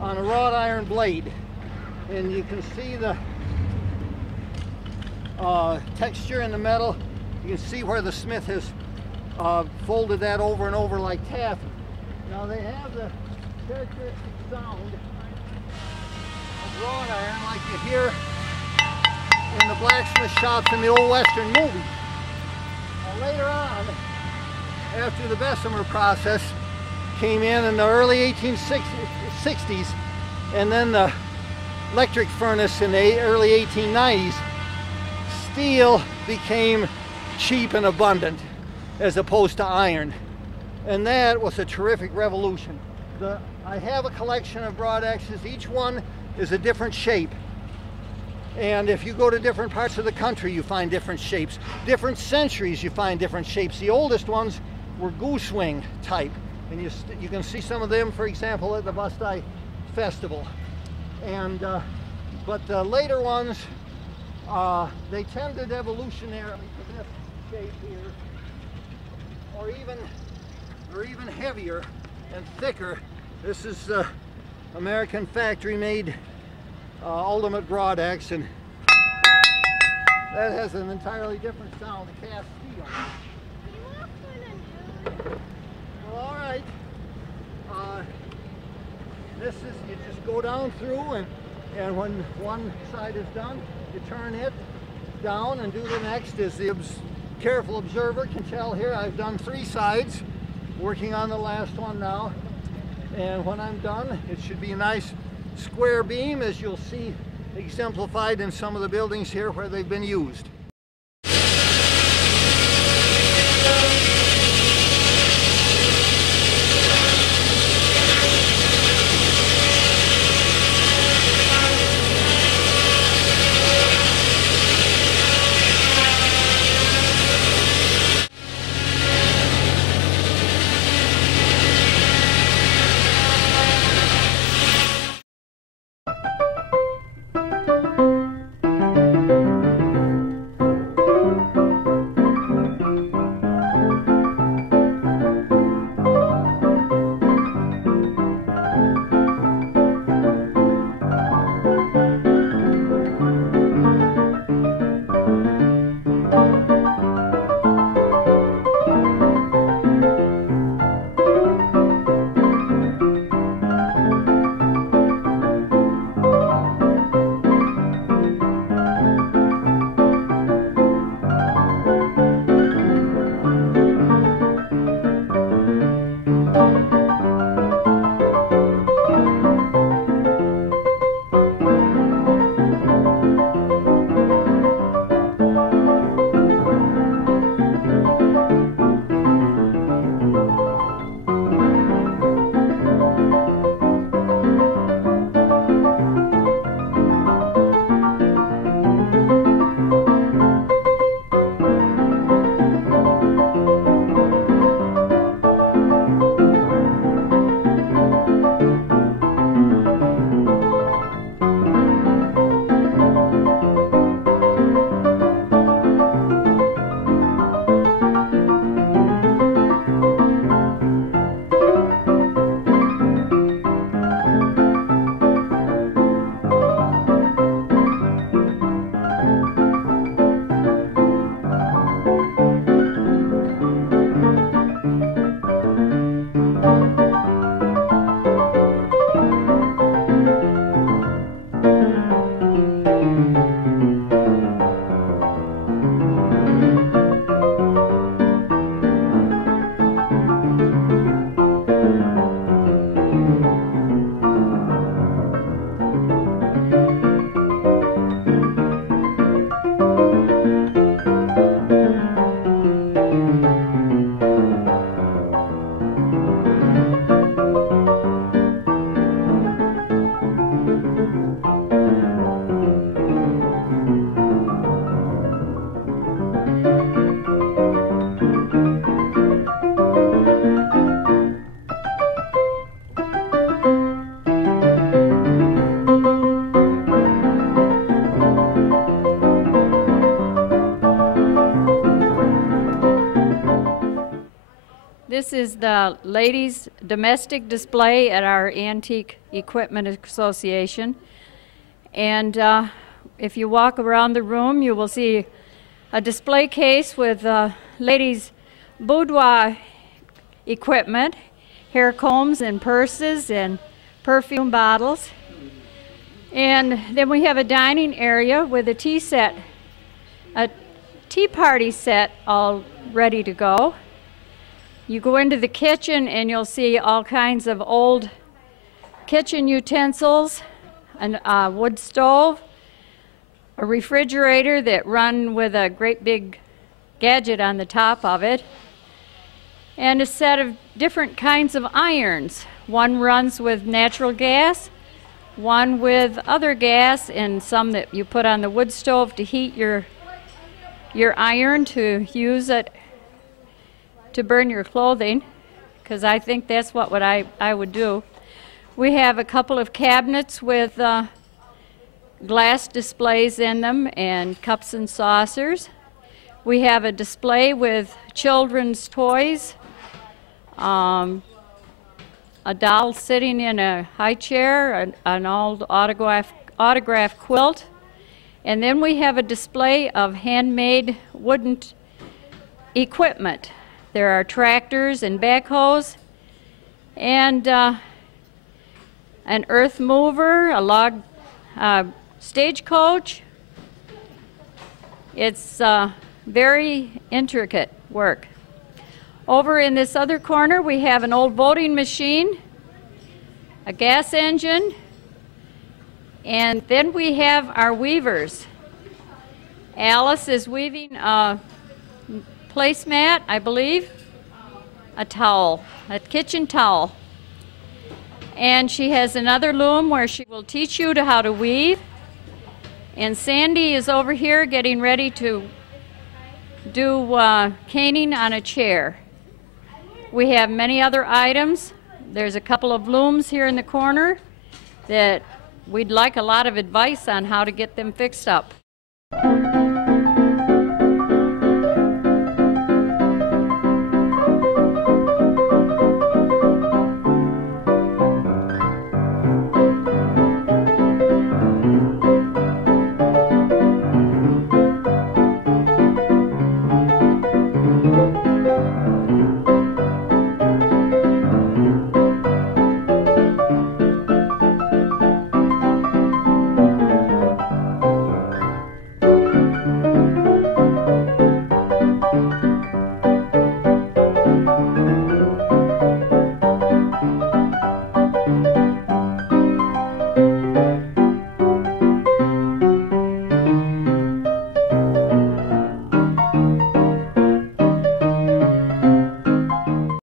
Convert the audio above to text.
on a wrought iron blade. And you can see the texture in the metal. You can see where the smith has folded that over and over like taffy. Now they have the characteristic sound of wrought iron like you hear in the blacksmith shops in the old Western movies. Now later on, after the Bessemer process came in the early 1860s, and then the electric furnace in the early 1890s, steel became cheap and abundant as opposed to iron. And that was a terrific revolution. I have a collection of broad axes. Each one is a different shape. And if you go to different parts of the country, you find different shapes. Different centuries, you find different shapes. The oldest ones were goose wing type. And you can see some of them, for example, at the Bastille Festival. And but the later ones, they tended evolutionarily to this shape here, or even heavier and thicker. This is the American factory-made Ultimate broadaxe, and that has an entirely different sound, the cast steel. Well, all right. This is, you just go down through, and when one side is done, you turn it down and do the next. As the careful observer can tell here, I've done 3 sides, working on the last one now. And when I'm done, it should be a nice square beam, as you'll see exemplified in some of the buildings here where they've been used. This is the ladies' domestic display at our Antique Equipment Association. And if you walk around the room, you will see a display case with ladies' boudoir equipment, hair combs and purses and perfume bottles. And then we have a dining area with a tea set, a tea party set all ready to go. You go into the kitchen and you'll see all kinds of old kitchen utensils, a wood stove, a refrigerator that run with a great big gadget on the top of it, and a set of different kinds of irons. One runs with natural gas, one with other gas, and some that you put on the wood stove to heat your iron to use it to burn your clothing, because I think that's what I would do. We have a couple of cabinets with glass displays in them and cups and saucers. We have a display with children's toys, a doll sitting in a high chair, an old autograph quilt, and then we have a display of handmade wooden equipment. There are tractors and backhoes and an earth mover, a log stagecoach. It's very intricate work. Over in this other corner, we have an old voting machine, a gas engine, and then we have our weavers. Alice is weaving a placemat, I believe, a towel, a kitchen towel. And she has another loom where she will teach you how to weave. And Sandy is over here getting ready to do caning on a chair. We have many other items. There's a couple of looms here in the corner that we'd like a lot of advice on how to get them fixed up.